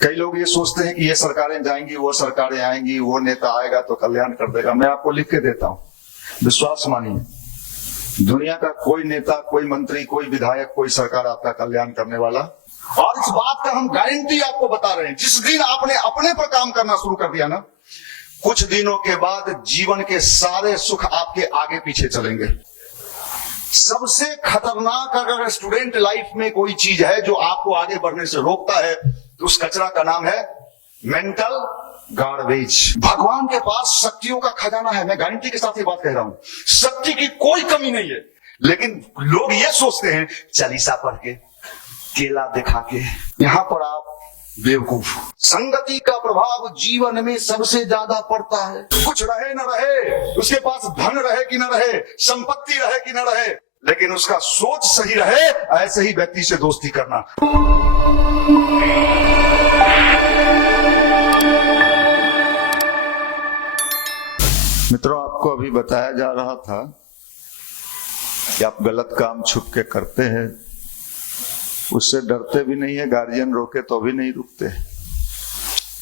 कई लोग ये सोचते हैं कि ये सरकारें जाएंगी, वो सरकारें आएंगी, वो नेता आएगा तो कल्याण कर देगा। मैं आपको लिख के देता हूं, विश्वास मानिए, दुनिया का कोई नेता, कोई मंत्री, कोई विधायक, कोई सरकार आपका कल्याण करने वाला, और इस बात का हम गारंटी आपको बता रहे हैं, जिस दिन आपने अपने पर काम करना शुरू कर दिया ना, कुछ दिनों के बाद जीवन के सारे सुख आपके आगे पीछे चलेंगे। सबसे खतरनाक अगर स्टूडेंट लाइफ में कोई चीज है जो आपको आगे बढ़ने से रोकता है तो उस कचरा का नाम है मेंटल गार्बेज। भगवान के पास शक्तियों का खजाना है, मैं गारंटी के साथ ये बात कह रहा हूं, शक्ति की कोई कमी नहीं है। लेकिन लोग ये सोचते हैं चालीसा पढ़ के, केला दिखा के, यहां पर आप बेवकूफ। संगति का प्रभाव जीवन में सबसे ज्यादा पड़ता है। कुछ रहे न रहे, उसके पास धन रहे कि न रहे, संपत्ति रहे कि न रहे, लेकिन उसका सोच सही रहे, ऐसे ही व्यक्ति से दोस्ती करना। मित्रों, आपको अभी बताया जा रहा था कि आप गलत काम छुप के करते हैं, उससे डरते भी नहीं है, गार्जियन रोके तो भी नहीं रुकते।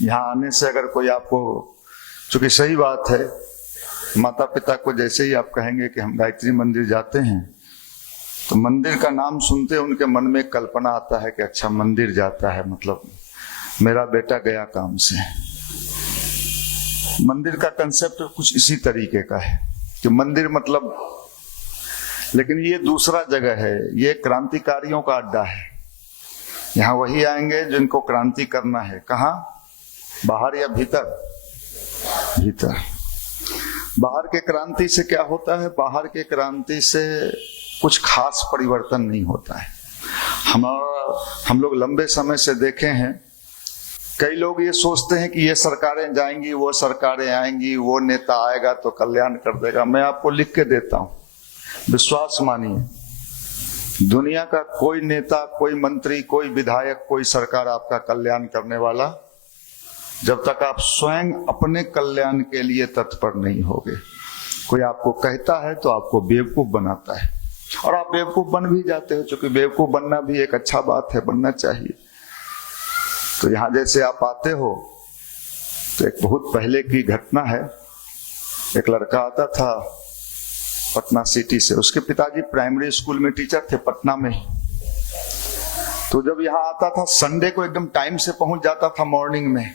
यहाँ आने से अगर कोई आपको, चूंकि सही बात है, माता पिता को जैसे ही आप कहेंगे कि हम गायत्री मंदिर जाते हैं, तो मंदिर का नाम सुनते उनके मन में कल्पना आता है कि अच्छा मंदिर जाता है, मतलब मेरा बेटा गया काम से। मंदिर का कंसेप्ट कुछ इसी तरीके का है कि मंदिर मतलब, लेकिन ये दूसरा जगह है, ये क्रांतिकारियों का अड्डा है। यहाँ वही आएंगे जिनको क्रांति करना है। कहाँ? बाहर या भीतर? भीतर। बाहर के क्रांति से क्या होता है? बाहर के क्रांति से कुछ खास परिवर्तन नहीं होता है। हम लोग लंबे समय से देखे हैं, कई लोग ये सोचते हैं कि ये सरकारें जाएंगी, वो सरकारें आएंगी, वो नेता आएगा तो कल्याण कर देगा। मैं आपको लिख के देता हूं, विश्वास मानिए, दुनिया का कोई नेता, कोई मंत्री, कोई विधायक, कोई सरकार आपका कल्याण करने वाला, जब तक आप स्वयं अपने कल्याण के लिए तत्पर नहीं होगे। कोई आपको कहता है तो आपको बेवकूफ बनाता है, और आप बेवकूफ बन भी जाते हो, क्योंकि बेवकूफ बनना भी एक अच्छा बात है, बनना चाहिए। तो यहां जैसे आप आते हो तो एक बहुत पहले की घटना है। एक लड़का आता था पटना सिटी से, उसके पिताजी प्राइमरी स्कूल में टीचर थे पटना में। तो जब यहाँ आता था, संडे को एकदम टाइम से पहुंच जाता था मॉर्निंग में,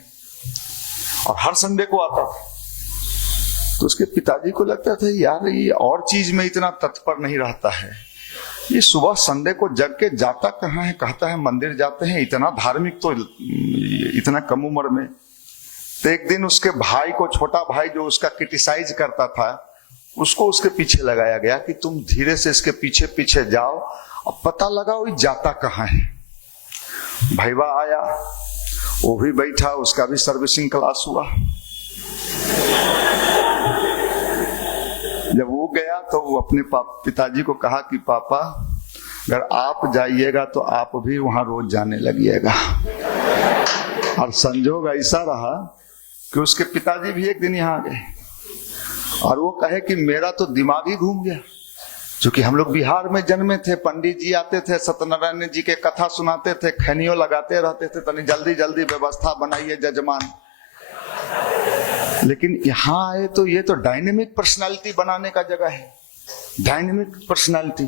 और हर संडे को आता था। तो उसके पिताजी को लगता था यार ये और चीज में इतना तत्पर नहीं रहता है, ये सुबह संडे को जग के जाता कहाँ है, कहता है मंदिर जाते हैं, इतना धार्मिक तो इतना कम उम्र में। तो एक दिन उसके भाई को, छोटा भाई जो उसका क्रिटिसाइज करता था, उसको उसके पीछे लगाया गया कि तुम धीरे से इसके पीछे पीछे जाओ और पता लगाओ ये जाता कहाँ है। भाईवा आया, वो भी बैठा, उसका भी सर्विसिंग क्लास हुआ। जब वो गया तो वो अपने पिताजी को कहा कि पापा अगर आप जाइएगा तो आप भी वहां रोज जाने लगिएगा। और संजोग ऐसा रहा कि उसके पिताजी भी एक दिन यहाँ आ गए, और वो कहे कि मेरा तो दिमाग ही घूम गया, क्योंकि हम लोग बिहार में जन्मे थे, पंडित जी आते थे, सत्यनारायण जी के कथा सुनाते थे, खैनियों लगाते रहते थे, तनी जल्दी जल्दी व्यवस्था बनाइए जजमान। लेकिन यहाँ आए तो ये तो डायनेमिक पर्सनालिटी बनाने का जगह है। डायनेमिक पर्सनालिटी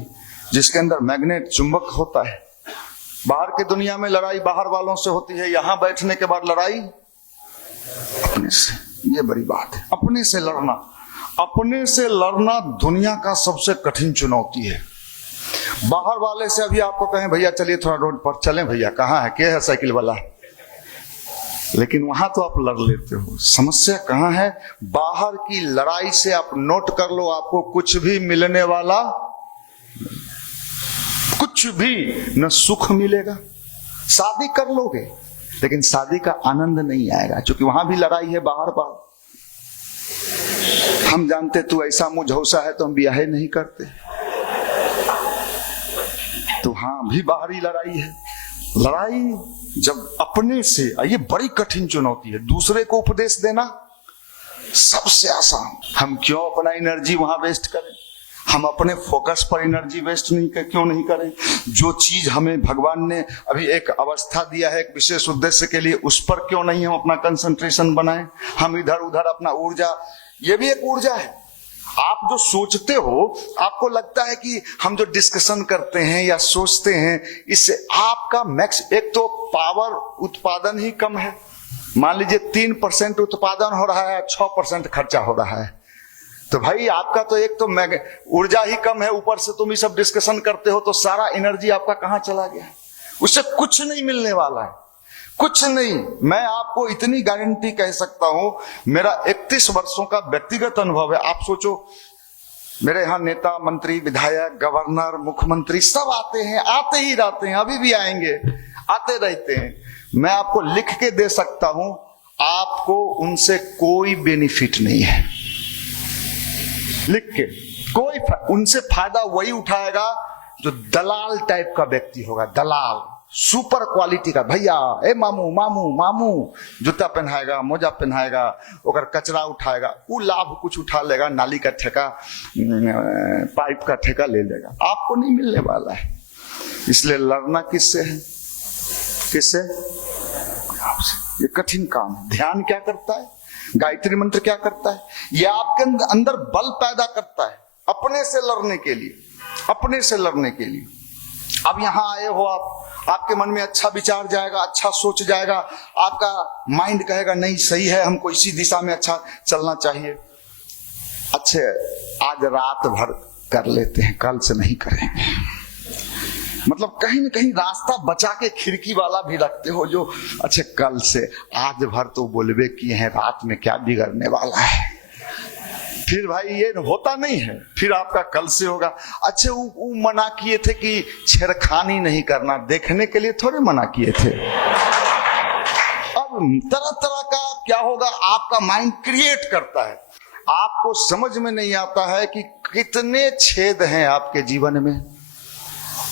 जिसके अंदर मैग्नेट, चुंबक होता है। बाहर की दुनिया में लड़ाई बाहर वालों से होती है, यहाँ बैठने के बाद लड़ाई अपने से। ये बड़ी बात है, अपने से लड़ना। अपने से लड़ना दुनिया का सबसे कठिन चुनौती है। बाहर वाले से अभी आपको कहें भैया चलिए थोड़ा रोड पर चलें, भैया कहाँ है, क्या है साइकिल वाला, लेकिन वहां तो आप लड़ लेते हो। समस्या कहाँ है? बाहर की लड़ाई से आप नोट कर लो, आपको कुछ भी मिलने वाला, कुछ भी न सुख मिलेगा। शादी कर लोगे लेकिन शादी का आनंद नहीं आएगा, क्योंकि वहां भी लड़ाई है बाहर बाहर। हम जानते तू ऐसा मुझौसा है तो हम ब्याह नहीं करते, तो हाँ भी बाहरी लड़ाई है। लड़ाई जब अपने से, ये बड़ी कठिन चुनौती है। दूसरे को उपदेश देना सबसे आसान। हम क्यों अपना एनर्जी वहां वेस्ट करें? हम अपने फोकस पर एनर्जी वेस्ट क्यों नहीं करें? जो चीज हमें भगवान ने अभी एक अवस्था दिया है एक विशेष उद्देश्य के लिए, उस पर क्यों नहीं हम अपना कंसंट्रेशन बनाएं? हम इधर उधर अपना ऊर्जा, ये भी एक ऊर्जा है। आप जो सोचते हो, आपको लगता है कि हम जो डिस्कशन करते हैं या सोचते हैं, इससे आपका मैक्स, एक तो पावर उत्पादन ही कम है। मान लीजिए 3% उत्पादन हो रहा है, 6% खर्चा हो रहा है, तो भाई आपका तो एक तो ऊर्जा ही कम है, ऊपर से तुम ये सब डिस्कशन करते हो, तो सारा एनर्जी आपका कहां चला गया? उससे कुछ नहीं मिलने वाला है, कुछ नहीं। मैं आपको इतनी गारंटी कह सकता हूं, मेरा 31 वर्षों का व्यक्तिगत अनुभव है। आप सोचो, मेरे यहाँ नेता, मंत्री, विधायक, गवर्नर, मुख्यमंत्री सब आते हैं, आते ही रहते हैं, अभी भी आएंगे, आते रहते हैं। मैं आपको लिख के दे सकता हूं, आपको उनसे कोई बेनिफिट नहीं है, लिख के। कोई उनसे फायदा वही उठाएगा जो दलाल टाइप का व्यक्ति होगा, दलाल, सुपर क्वालिटी का। भैया ए मामू मामू मामू, जूता पहनाएगा, मोजा पहनाएगा, ओकर कचरा उठाएगा, वो लाभ कुछ उठा लेगा, नाली का ठेका, पाइप का ठेका ले लेगा, आपको नहीं मिलने वाला है। इसलिए लड़ना किससे है? किससे? आपसे। ये कठिन काम है। ध्यान क्या करता है? गायत्री मंत्र क्या करता है? ये आपके अंदर बल पैदा करता है अपने से लड़ने के लिए, अपने से लड़ने के लिए। अब यहां आए हो आप, आपके मन में अच्छा विचार जाएगा, अच्छा सोच जाएगा, आपका माइंड कहेगा नहीं सही है, हमको इसी दिशा में अच्छा चलना चाहिए। अच्छे, आज रात भर कर लेते हैं, कल से नहीं करेंगे। मतलब कहीं ना कहीं रास्ता बचा के खिड़की वाला भी रखते हो, जो अच्छे कल से, आज भर तो बोलबे किए हैं, रात में क्या बिगड़ने वाला है। फिर भाई ये होता नहीं है, फिर आपका कल से होगा। अच्छे वो मना किए थे कि छेड़खानी नहीं करना, देखने के लिए थोड़े मना किए थे। अब तरह तरह का क्या होगा, आपका माइंड क्रिएट करता है। आपको समझ में नहीं आता है कि कितने छेद हैं आपके जीवन में।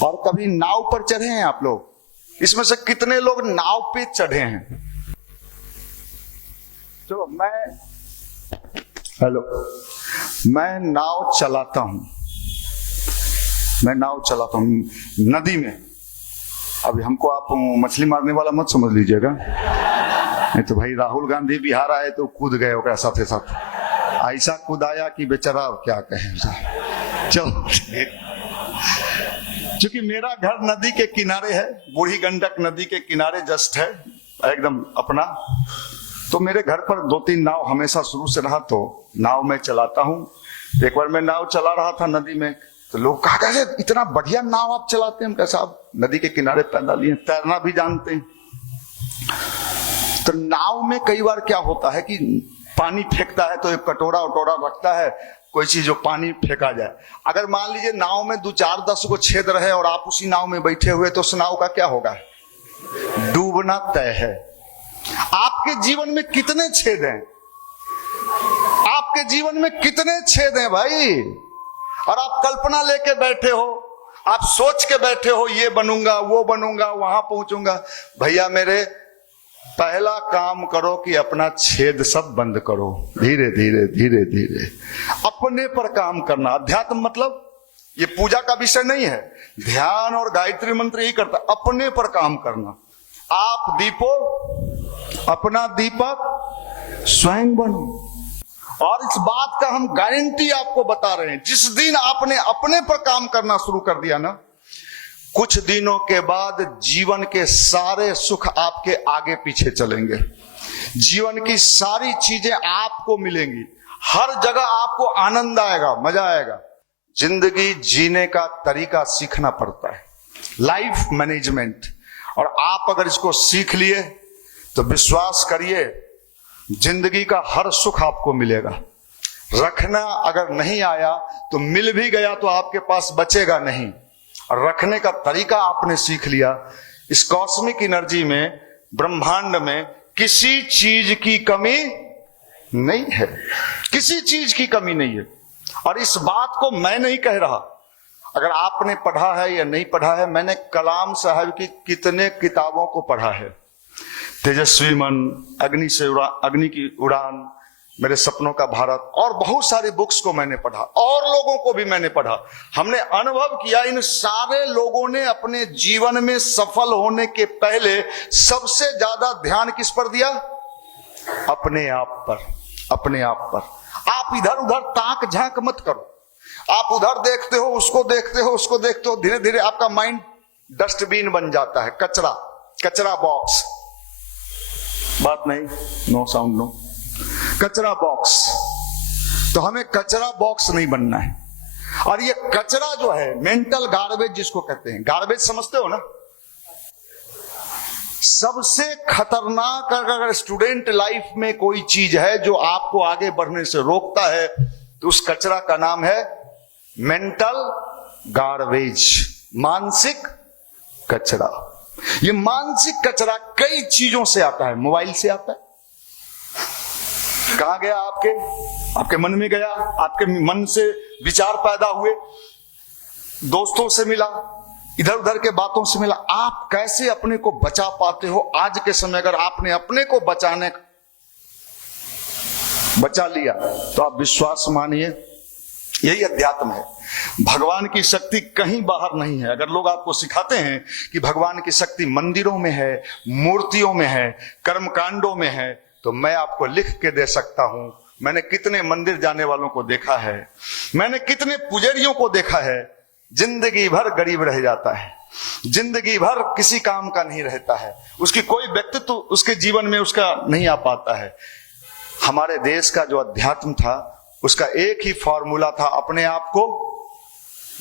और कभी नाव पर चढ़े हैं आप लोग? इसमें से कितने लोग नाव पे चढ़े हैं? तो मैं नाव चलाता हूं, मैं नाव चलाता हूं नदी में। अभी हमको आप मछली मारने वाला मत समझ लीजिएगा, नहीं तो भाई राहुल गांधी बिहार आए तो कूद गए ओकरा साथे साथ, ऐसा कूदाया कि बेचारा क्या कहें। चलो, क्योंकि मेरा घर नदी के किनारे है, बूढ़ी गंडक नदी के किनारे जस्ट है एकदम अपना, तो मेरे घर पर 2-3 नाव हमेशा शुरू से रहा, तो नाव में चलाता हूं। एक बार मैं नाव चला रहा था नदी में, तो लोग कहा कैसे इतना बढ़िया नाव आप चलाते हैं? कैसा आप नदी के किनारे पैदा लिए, तैरना भी जानते हैं। तो नाव में कई बार क्या होता है कि पानी फेंकता है, तो एक कटोरा उटोरा रखता है, कोई चीज जो पानी फेंका जाए। अगर मान लीजिए नाव में 2-4-10 को छेद रहे और आप उसी नाव में बैठे हुए, तो उस नाव का क्या होगा? डूबना तय है। आपके जीवन में कितने छेद हैं? आपके जीवन में कितने छेद हैं भाई? और आप कल्पना लेके बैठे हो, आप सोच के बैठे हो, ये बनूंगा, वो बनूंगा, वहां पहुंचूंगा। भैया मेरे, पहला काम करो कि अपना छेद सब बंद करो, धीरे धीरे धीरे धीरे अपने पर काम करना। अध्यात्म मतलब ये पूजा का विषय नहीं है, ध्यान और गायत्री मंत्र ही करता, अपने पर काम करना। आप दीपो, अपना दीपक स्वयं बनो। और इस बात का हम गारंटी आपको बता रहे हैं, जिस दिन आपने अपने पर काम करना शुरू कर दिया ना, कुछ दिनों के बाद जीवन के सारे सुख आपके आगे पीछे चलेंगे, जीवन की सारी चीजें आपको मिलेंगी, हर जगह आपको आनंद आएगा, मजा आएगा। जिंदगी जीने का तरीका सीखना पड़ता है, लाइफ मैनेजमेंट। और आप अगर इसको सीख लिए तो विश्वास करिए, जिंदगी का हर सुख आपको मिलेगा। रखना अगर नहीं आया तो मिल भी गया तो आपके पास बचेगा नहीं। और रखने का तरीका आपने सीख लिया। इस कॉस्मिक एनर्जी में, ब्रह्मांड में किसी चीज की कमी नहीं है, किसी चीज की कमी नहीं है। और इस बात को मैं नहीं कह रहा, अगर आपने पढ़ा है या नहीं पढ़ा है, मैंने कलाम साहब की कितने किताबों को पढ़ा है। तेजस्वी मन, अग्नि की उड़ान, मेरे सपनों का भारत और बहुत सारी बुक्स को मैंने पढ़ा और लोगों को भी मैंने पढ़ा। हमने अनुभव किया, इन सारे लोगों ने अपने जीवन में सफल होने के पहले सबसे ज्यादा ध्यान किस पर दिया? अपने आप पर, अपने आप पर। आप इधर उधर ताक झांक मत करो। आप उधर देखते हो, उसको देखते हो, उसको देखते हो, धीरे धीरे आपका माइंड डस्टबिन बन जाता है, कचरा, कचरा बॉक्स। बात नहीं, नो साउंड नो, कचरा बॉक्स। तो हमें कचरा बॉक्स नहीं बनना है। और ये कचरा जो है, मेंटल गार्बेज जिसको कहते हैं, गार्बेज समझते हो ना? सबसे खतरनाक अगर स्टूडेंट लाइफ में कोई चीज है जो आपको आगे बढ़ने से रोकता है, तो उस कचरा का नाम है मेंटल गार्बेज, मानसिक कचरा। ये मानसिक कचरा कई चीजों से आता है। मोबाइल से आता है। कहां गया? आपके मन में गया, आपके मन से विचार पैदा हुए, दोस्तों से मिला, इधर उधर के बातों से मिला। आप कैसे अपने को बचा पाते हो? आज के समय अगर आपने अपने को बचा लिया तो आप विश्वास मानिए, यही अध्यात्म है। भगवान की शक्ति कहीं बाहर नहीं है। अगर लोग आपको सिखाते हैं कि भगवान की शक्ति मंदिरों में है, मूर्तियों में है, कर्मकांडों में है, तो मैं आपको लिख के दे सकता हूं। मैंने कितने मंदिर जाने वालों को देखा है, मैंने कितने पुजारियों को देखा है, जिंदगी भर गरीब रह जाता है, जिंदगी भर किसी काम का नहीं रहता है, उसकी कोई व्यक्तित्व उसके जीवन में उसका नहीं आ पाता है। हमारे देश का जो अध्यात्म था, उसका एक ही फॉर्मूला था, अपने आप को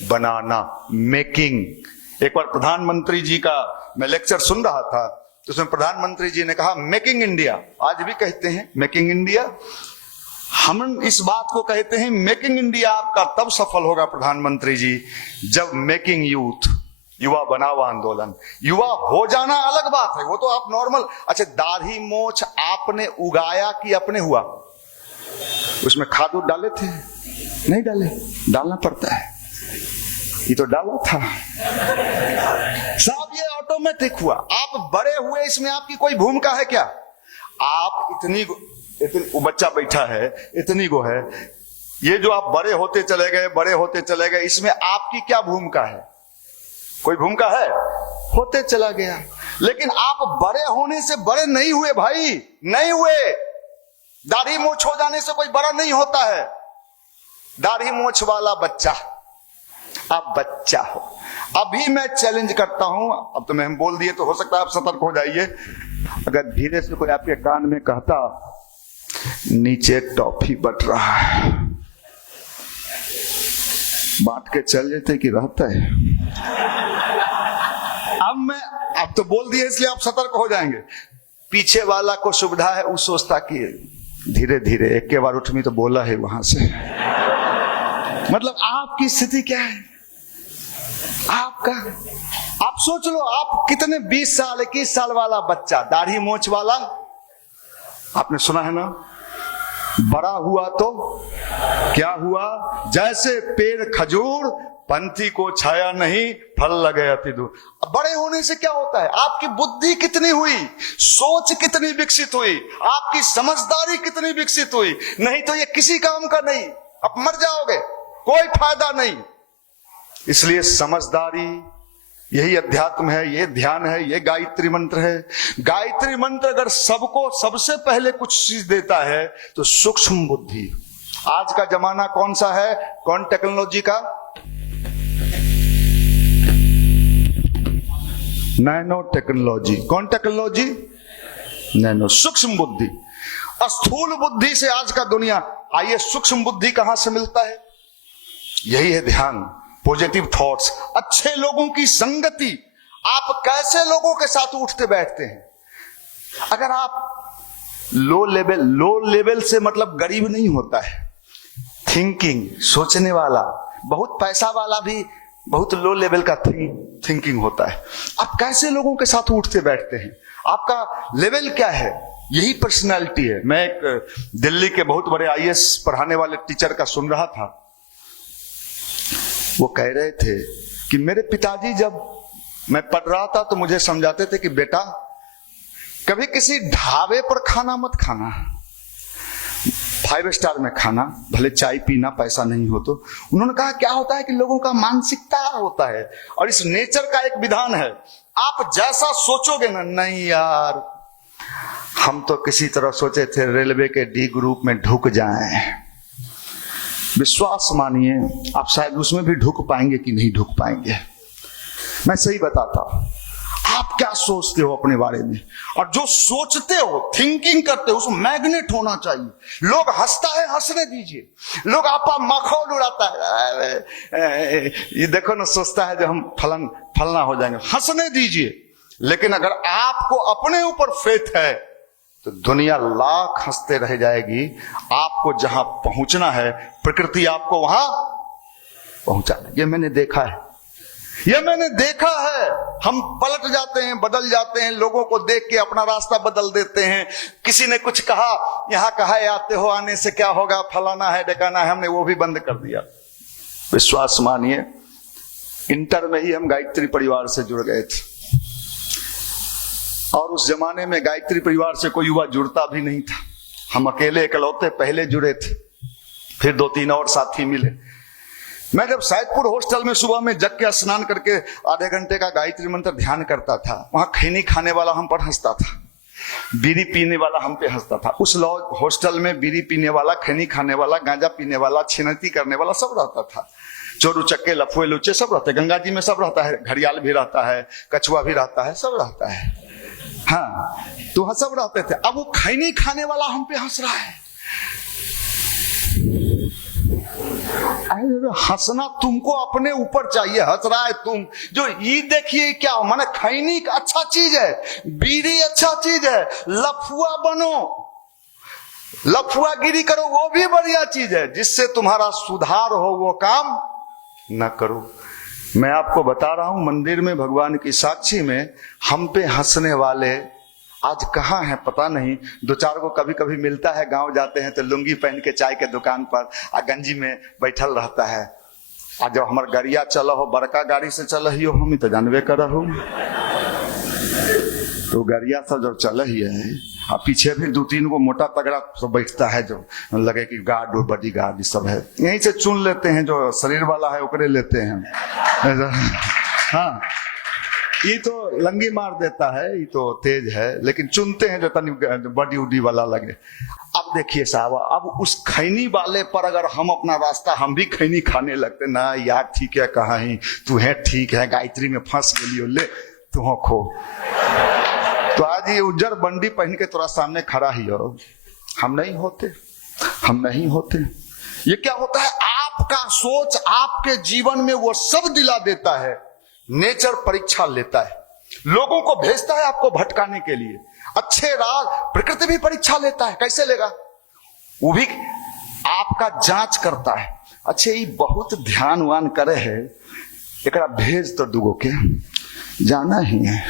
बनाना, मेकिंग। एक बार प्रधानमंत्री जी का मैं लेक्चर सुन रहा था, तो उसमें प्रधानमंत्री जी ने कहा मेकिंग इंडिया। आज भी कहते हैं मेकिंग इंडिया। हम इस बात को कहते हैं मेकिंग इंडिया आपका तब सफल होगा प्रधानमंत्री जी, जब मेकिंग यूथ, युवा बनाओ आंदोलन। युवा हो जाना अलग बात है, वो तो आप नॉर्मल। अच्छा, दाढ़ी मोछ आपने उगाया कि अपने हुआ? उसमें खाद डाले थे? नहीं डाले, डालना पड़ता है। ये तो डाला था साहब, ये ऑटोमेटिक हुआ। आप बड़े हुए, इसमें आपकी कोई भूमिका है क्या? आप इतनी वो बच्चा बैठा है, इतनी गो है, ये जो आप बड़े होते चले गए, बड़े होते चले गए, इसमें आपकी क्या भूमिका है? कोई भूमिका है? होते चला गया। लेकिन आप बड़े होने से बड़े नहीं हुए भाई, नहीं हुए। दाढ़ी मोछ हो जाने से कोई बड़ा नहीं होता है। दाढ़ी मोछ वाला बच्चा, आप बच्चा हो। अभी मैं चैलेंज करता हूं, अब तो मैं बोल दिए तो हो सकता है आप सतर्क हो जाइए। अगर धीरे से कोई आपके कान में कहता नीचे टॉफी बट रहा है, बांट के चल जाते कि रहता है। अब तो बोल दिए इसलिए आप सतर्क हो जाएंगे। पीछे वाला को सुविधा है, वो सोचता कि धीरे धीरे एक के बार उठमी तो बोला है वहां से। मतलब आपकी स्थिति क्या है? आपका, आप सोच लो, आप कितने 20 साल 21 साल वाला बच्चा, दाढ़ी मोछ वाला, आपने सुना है ना, बड़ा हुआ तो क्या हुआ? जैसे पेड़ खजूर, पंथी को छाया नहीं, फल लगे अति दूर। बड़े होने से क्या होता है? आपकी बुद्धि कितनी हुई, सोच कितनी विकसित हुई, आपकी समझदारी कितनी विकसित हुई। नहीं तो ये किसी काम का नहीं, आप मर जाओगे, कोई फायदा नहीं। इसलिए समझदारी, यही अध्यात्म है, ये ध्यान है, ये गायत्री मंत्र है। गायत्री मंत्र अगर सबको सबसे पहले कुछ चीज देता है तो सूक्ष्म बुद्धि। आज का जमाना कौन सा है? कौन टेक्नोलॉजी का? Nano technology. कौन टेक्नोलॉजी? नैनो, सूक्ष्म बुद्धि। स्थूल बुद्धि से आज का दुनिया, आइए सूक्ष्म बुद्धि कहां से मिलता है? यही है ध्यान, पॉजिटिव थॉट्स, अच्छे लोगों की संगति। आप कैसे लोगों के साथ उठते बैठते हैं? अगर आप लो लेवल से मतलब गरीब नहीं होता है, थिंकिंग, सोचने वाला, बहुत पैसा वाला भी बहुत लो लेवल का थिंकिंग होता है। आप कैसे लोगों के साथ उठते बैठते हैं? आपका लेवल क्या है? यही पर्सनालिटी है। मैं एक दिल्ली के बहुत बड़े आईएएस पढ़ाने वाले टीचर का सुन रहा था। वो कह रहे थे कि मेरे पिताजी जब मैं पढ़ रहा था तो मुझे समझाते थे कि बेटा, कभी किसी ढाबे पर खाना मत खाना, 5 स्टार में खाना, भले चाय पीना, पैसा नहीं हो तो। उन्होंने कहा क्या होता है कि लोगों का मानसिकता होता है और इस नेचर का एक विधान है, आप जैसा सोचोगे ना, नहीं यार हम तो किसी तरह सोचे थे रेलवे के डी ग्रुप में ढुक जाएं, विश्वास मानिए आप शायद उसमें भी ढुक पाएंगे कि नहीं ढुक पाएंगे। मैं सही बताता हूं, आप क्या सोचते हो अपने बारे में, और जो सोचते हो, थिंकिंग करते हो, उसमें मैग्नेट होना चाहिए। लोग हंसता है, हंसने दीजिए। लोग आपका मखौल उड़ाता है, ये देखो ना, सोचता है जो हम फलना हो जाएंगे, हंसने दीजिए। लेकिन अगर आपको अपने ऊपर फेथ है तो दुनिया लाख हंसते रह जाएगी। आपको जहां पहुंचना है, प्रकृति आपको वहां पहुंचा देगी। ये मैंने देखा है, ये मैंने देखा है। हम पलट जाते हैं, बदल जाते हैं, लोगों को देख के अपना रास्ता बदल देते हैं। किसी ने कुछ कहा, यहां कहा आते हो, आने से क्या होगा, फलाना है ढकाना है, हमने वो भी बंद कर दिया। विश्वास मानिए, इंटर में ही हम गायत्री परिवार से जुड़ गए थे, और उस जमाने में गायत्री परिवार से कोई युवा जुड़ता भी नहीं था। हम अकेले इकलौते पहले जुड़े थे, फिर 2-3 और साथी मिले। मैं जब सैदपुर हॉस्टल में सुबह में जग के स्नान करके आधे घंटे का गायत्री मंत्र ध्यान करता था, वहां खैनी खाने वाला हम पर हंसता था, बीड़ी पीने वाला हम पे हंसता था। उस हॉस्टल में बीड़ी पीने वाला, खैनी खाने वाला, गांजा पीने वाला, छिनती करने वाला सब रहता था। चोरू चक्के, लफुए लुच्चे सब रहते, गंगा जी में सब रहता है, घड़ियाल भी रहता है, कछुआ भी रहता है, सब रहता है। हाँ, तो वहां सब रहते थे। अब वो खैनी खाने वाला हम पे हंस रहा है। हंसना तुमको अपने ऊपर चाहिए, हंस रहा है तुम जो। ये देखिए क्या माने, खैनी अच्छा चीज है, बीड़ी अच्छा चीज है, लफुआ बनो, लफुआगिरी करो, वो भी बढ़िया चीज है। जिससे तुम्हारा सुधार हो वो काम न करो। मैं आपको बता रहा हूं, मंदिर में भगवान की साक्षी में हम पे हंसने वाले आज कहाँ हैं पता नहीं। 2-4 को कभी कभी मिलता है, गांव जाते हैं तो लुंगी पहन के चाय के दुकान पर गंजी में बैठल रहता है। आज जब हमार गाड़िया चल हो, बड़का गाड़ी से चल ही हो, हम तो जानबे कर हूं, तो गाड़िया सब जब चल ही है, पीछे भी 2-3 को मोटा तगड़ा सब बैठता है, जो लगे कि गार्ड और बॉडी गार्ड सब है। यहीं से चुन लेते हैं, जो शरीर वाला है ओकरे लेते हैं। हाँ, ये तो लंगी मार देता है, ये तो तेज है, लेकिन चुनते हैं जो तनी बॉडी उडी वाला लगे। अब देखिए साहब, अब उस खैनी वाले पर अगर हम अपना रास्ता, हम भी खैनी खाने लगते ना, यार ठीक है, कहा ही तू है, ठीक है, गायत्री में फंस गेलियो, ले तू हो खो। तो आज ये उज्जर बंडी पहन के तोरा सामने खड़ा ही हो, हम नहीं होते, हम नहीं होते। ये क्या होता है, आपका सोच आपके जीवन में वो सब दिला देता है। नेचर परीक्षा लेता है, लोगों को भेजता है आपको भटकाने के लिए, अच्छे राह। प्रकृति भी परीक्षा लेता है, कैसे लेगा, वो भी आपका जांच करता है। अच्छे ये बहुत ध्यानवान करे है, एकरा भेज तो दुगो के जाना ही है।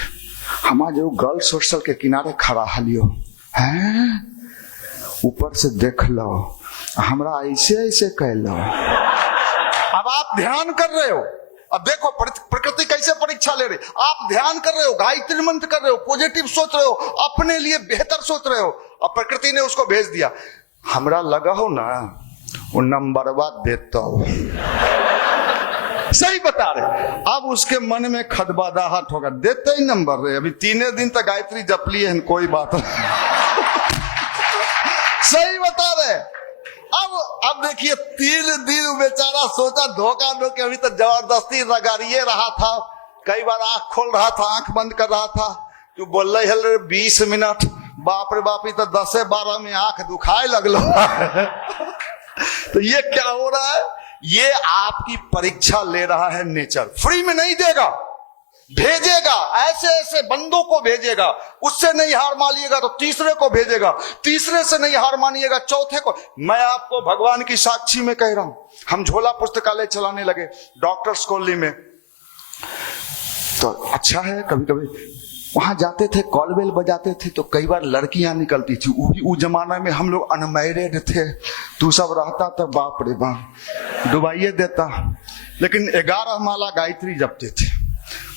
हमारा जो गर्ल्स हॉस्टल के किनारे खड़ा हलियो है, ऊपर से देख लो, हमरा ऐसे ऐसे कह लो। अब आप ध्यान कर रहे हो, अब देखो प्रकृति कैसे परीक्षा ले रही। आप ध्यान कर रहे हो, गायत्री मंत्र कर रहे हो, पॉजिटिव सोच रहे हो, अपने लिए बेहतर सोच रहे हो, और प्रकृति ने उसको भेज दिया। हमरा लगा हो ना वो नंबरवा देता हो, सही बता रहे। अब उसके मन में खदबदाहट होगा, देते ही नंबर रहे, अभी 3 दिन तक गायत्री जप लिए हैं, कोई बात नहीं। सही बता रहे। अब देखिए 3 दिन बेचारा सोचा धोखा दो के, अभी तो जबरदस्ती रगड़िए रहा था, कई बार आंख खोल रहा था, आंख बंद कर रहा था, तू बोल रहे हल 20 मिनट, बाप रे बाप, तो 10-12 में आंख दुखाए लगलो। तो ये क्या हो रहा है, ये आपकी परीक्षा ले रहा है नेचर। फ्री में नहीं देगा, भेजेगा, ऐसे ऐसे बंदों को भेजेगा। उससे नहीं हार मानिएगा तो तीसरे को भेजेगा, तीसरे से नहीं हार मानिएगा चौथे को। मैं आपको भगवान की साक्षी में कह रहा हूं, हम झोला पुस्तकालय चलाने लगे डॉक्टर्स कॉलोनी में, तो अच्छा है, कभी कभी वहां जाते थे, कॉल बेल बजाते थे, तो कई बार लड़कियां निकलती थी। उस जमाना में हम लोग अनमैरिड थे, तू सब रहता तो बाप रे बाप डुबाइए देता। लेकिन 11 माला गायत्री जपते थे,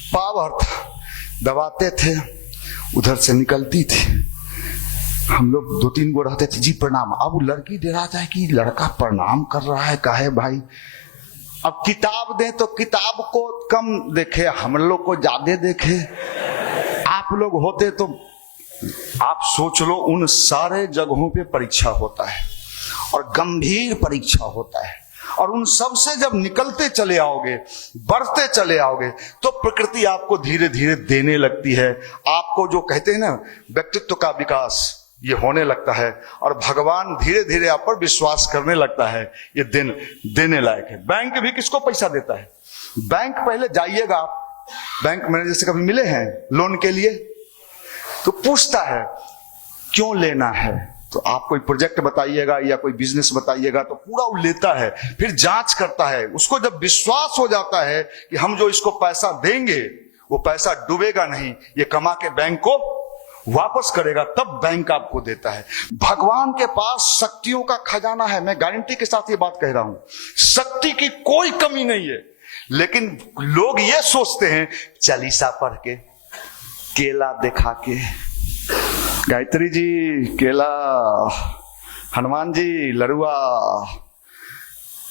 पावर था, दबाते थे, उधर से निकलती थी। हम लोग 2-3 गो रहते थे, जी प्रणाम। अब लड़की डरा जाए कि लड़का प्रणाम कर रहा है, काहे भाई। अब किताब दे तो किताब को कम देखे, हम लोग को ज्यादा देखे। आप लोग होते तो आप सोच लो, उन सारे जगहों पे परीक्षा होता है और गंभीर परीक्षा होता है, और उन सब से जब निकलते चले आओगे, बढ़ते चले आओगे, तो प्रकृति आपको धीरे धीरे देने लगती है। आपको जो कहते हैं ना व्यक्तित्व का विकास, ये होने लगता है, और भगवान धीरे धीरे आप पर विश्वास करने लगता है, ये देने लायक है। बैंक भी किसको पैसा देता है? बैंक पहले जाइएगा आप, बैंक मैनेजर से कभी मिले हैं लोन के लिए, तो पूछता है क्यों लेना है, तो आप कोई प्रोजेक्ट बताइएगा या कोई बिजनेस बताइएगा, तो पूरा वो लेता है, फिर जांच करता है। उसको जब विश्वास हो जाता है कि हम जो इसको पैसा देंगे वो पैसा डूबेगा नहीं, ये कमा के बैंक को वापस करेगा, तब बैंक आपको देता है। भगवान के पास शक्तियों का खजाना है, मैं गारंटी के साथ ये बात कह रहा हूं, शक्ति की कोई कमी नहीं है। लेकिन लोग ये सोचते हैं चालीसा पढ़ के, केला दिखा के, गायत्री जी केला, हनुमान जी लड़ुआ,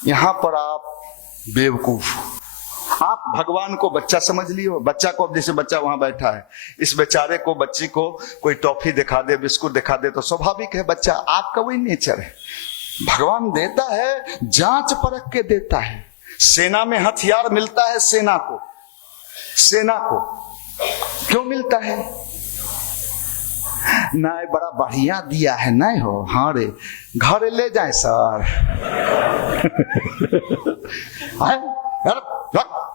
यहां पर आप बेवकूफ। आप भगवान को बच्चा समझ लियो। बच्चा को, अब जैसे बच्चा वहां बैठा है, इस बेचारे को, बच्ची को कोई टॉफी दिखा दे, बिस्कुट दिखा दे, तो स्वाभाविक है बच्चा, आपका वही नेचर है। भगवान देता है, जांच परख के देता है। सेना में हथियार मिलता है, सेना को क्यों मिलता है? नहीं बड़ा बढ़िया दिया है, नहीं हो, हाँ रे, घर ले जाए सर।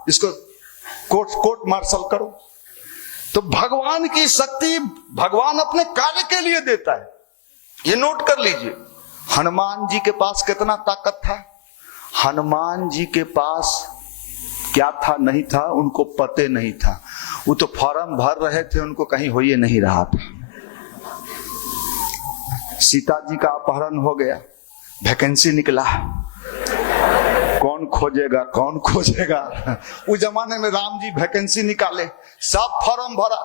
इसको कोर्ट मार्शल करो। तो भगवान की शक्ति भगवान अपने कार्य के लिए देता है, ये नोट कर लीजिए। हनुमान जी के पास कितना ताकत था? हनुमान जी के पास क्या था, नहीं था, उनको पते नहीं था। वो तो फॉर्म भर रहे थे, उनको कहीं हो ही नहीं रहा था। सीता जी का अपहरण हो गया, वैकेंसी निकला, कौन खोजेगा। उस जमाने में राम जी वैकेंसी निकाले, सब फॉर्म भरा,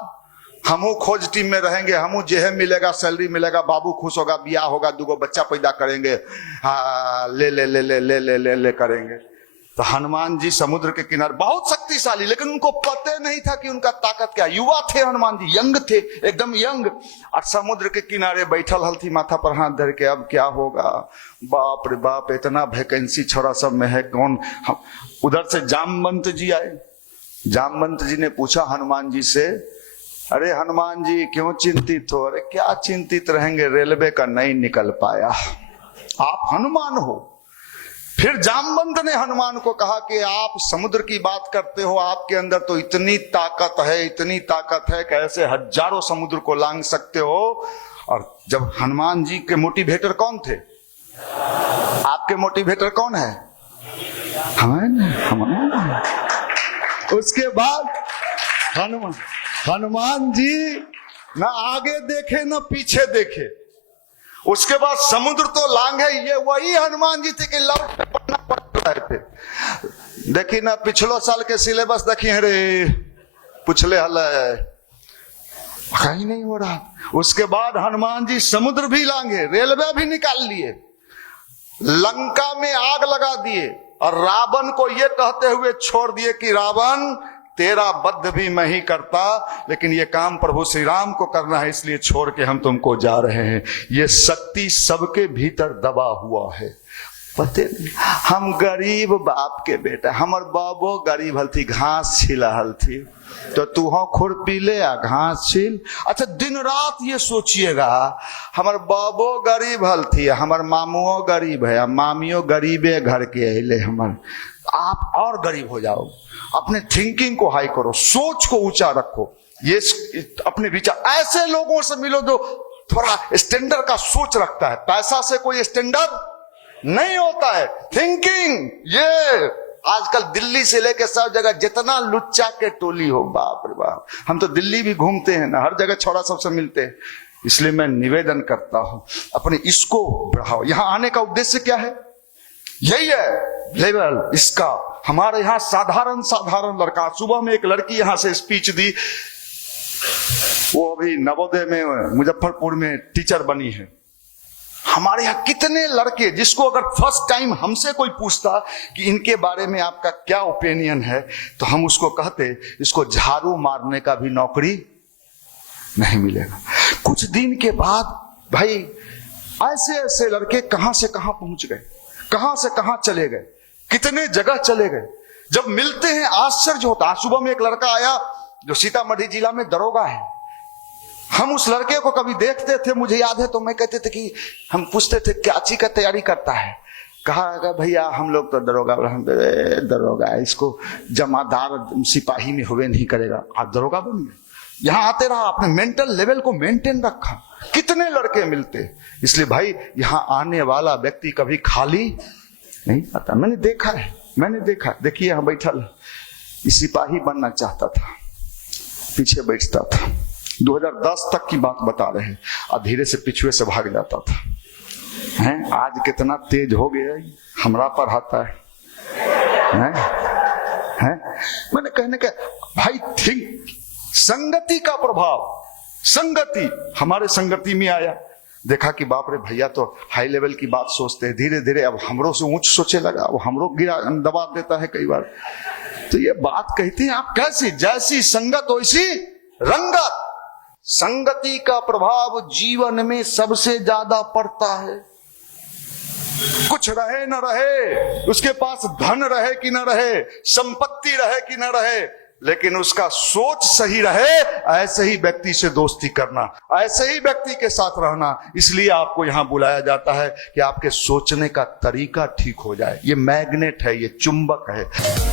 हमू खोज टीम में रहेंगे, हमू जेहे मिलेगा, सैलरी मिलेगा, बाबू खुश होगा, बियाह होगा, 2 बच्चा पैदा करेंगे, हाँ ले करेंगे। तो हनुमान जी समुद्र के किनारे, बहुत शक्तिशाली, लेकिन उनको पता नहीं था कि उनका ताकत क्या। युवा थे हनुमान जी, यंग थे, एकदम यंग, और समुद्र के किनारे बैठल हल थी, माथा पर हाथ धर के, अब क्या होगा, बाप रे बाप, इतना वैकेंसी छोड़ा सब में है, कौन। उधर से जामवंत जी आए। जामवंत जी ने पूछा हनुमान जी से, अरे हनुमान जी क्यों चिंतित हो? अरे क्या चिंतित रहेंगे, रेलवे का नहीं निकल पाया, आप हनुमान हो। फिर जामवंत ने हनुमान को कहा कि आप समुद्र की बात करते हो, आपके अंदर तो इतनी ताकत है कि ऐसे हजारों समुद्र को लांघ सकते हो। और जब हनुमान जी के मोटिवेटर कौन थे? आपके मोटिवेटर कौन है? हनुमान। उसके बाद हनुमान जी ना आगे देखे ना पीछे देखे, उसके बाद समुद्र तो लांघे। ये वही हनुमान जी थे कि लौट पढ़ना पड़ रहे थे। देखी ना पिछलो साल के सिलेबस देखिए रे, पिछले हल कहीं नहीं हो रहा। उसके बाद हनुमान जी समुद्र भी लांघे, रेलवे भी निकाल लिए, लंका में आग लगा दिए, और रावण को ये कहते हुए छोड़ दिए कि रावण तेरा वध भी मैं ही करता, लेकिन ये काम प्रभु श्री राम को करना है, इसलिए छोड़ के हम तुमको जा रहे हैं। ये शक्ति सबके भीतर दबा हुआ है, पते नहीं। हम गरीब बाप के बेटा, हमर बाबो गरीब हल थी, घास छिला हल थी, तो तू हो खुरपी ले आ घास छिल। अच्छा दिन रात ये सोचिएगा, हमार बाबो गरीब हल थी, हमार मामुओ गरीब है, मामियो गरीबे घर के अले, हमर आप और गरीब हो जाओ। अपने थिंकिंग को हाई करो, सोच को ऊंचा रखो, ये अपने विचार, ऐसे लोगों से मिलो जो थोड़ा स्टैंडर्ड का सोच रखता है। पैसा से कोई स्टैंडर्ड नहीं होता है, थिंकिंग। ये आजकल दिल्ली से लेके सब जगह जितना लुच्चा के टोली हो, बाप रे बाप, हम तो दिल्ली भी घूमते हैं ना, हर जगह छोड़ा सबसे मिलते हैं। इसलिए मैं निवेदन करता हूं, अपने इसको बढ़ाओ। यहां आने का उद्देश्य क्या है? यही है लेवल इसका। हमारे यहाँ साधारण लड़का, सुबह में एक लड़की यहां से स्पीच दी, वो अभी नवोदय में मुजफ्फरपुर में टीचर बनी है। हमारे यहाँ कितने लड़के, जिसको अगर फर्स्ट टाइम हमसे कोई पूछता कि इनके बारे में आपका क्या ओपिनियन है, तो हम उसको कहते इसको झाड़ू मारने का भी नौकरी नहीं मिलेगा। कुछ दिन के बाद भाई ऐसे ऐसे लड़के कहां से कहां पहुंच गए, कहां से कहां चले गए, कितने जगह चले गए। जब मिलते हैं आश्चर्य होता। आज सुबह में एक लड़का आया जो सीतामढ़ी जिला में दरोगा है। हम उस लड़के को कभी देखते थे, मुझे याद है, तो मैं कहते थे कि हम पूछते थे क्या चीज का तैयारी करता है। कहा भैया हम लोग तो दरोगा, दरोगा है, इसको जमादार सिपाही में हुए नहीं करेगा, आप दरोगा बन गए। यहां आते रहा, अपने मेंटल लेवल को मेंटेन रखा। कितने लड़के मिलते। इसलिए भाई यहां आने वाला व्यक्ति कभी खाली नहीं आता। मैंने देखा है, मैंने देखा। देखिए यहां बैठा सिपाही बनना चाहता था, पीछे बैठता था। 2010 तक की बात बता रहे हैं, और धीरे से पिछुए से भाग जाता था। हैं आज कितना तेज हो गया, हमरा पढ़ाता है। मैंने कहने का भाई ठीक, संगति का प्रभाव। संगति, हमारे संगति में आया, देखा कि बाप रे भैया तो हाई लेवल की बात सोचते हैं। धीरे धीरे अब हमरों से ऊंच सोचे लगा, अब हमरों गिरा दबा देता है कई बार। तो ये बात कहती है आप कैसी, जैसी संगत वैसी रंगत। संगति का प्रभाव जीवन में सबसे ज्यादा पड़ता है। कुछ रहे न रहे, उसके पास धन रहे कि न रहे, संपत्ति रहे कि न रहे, लेकिन उसका सोच सही रहे, ऐसे ही व्यक्ति से दोस्ती करना, ऐसे ही व्यक्ति के साथ रहना। इसलिए आपको यहां बुलाया जाता है कि आपके सोचने का तरीका ठीक हो जाए। ये मैग्नेट है, ये चुंबक है।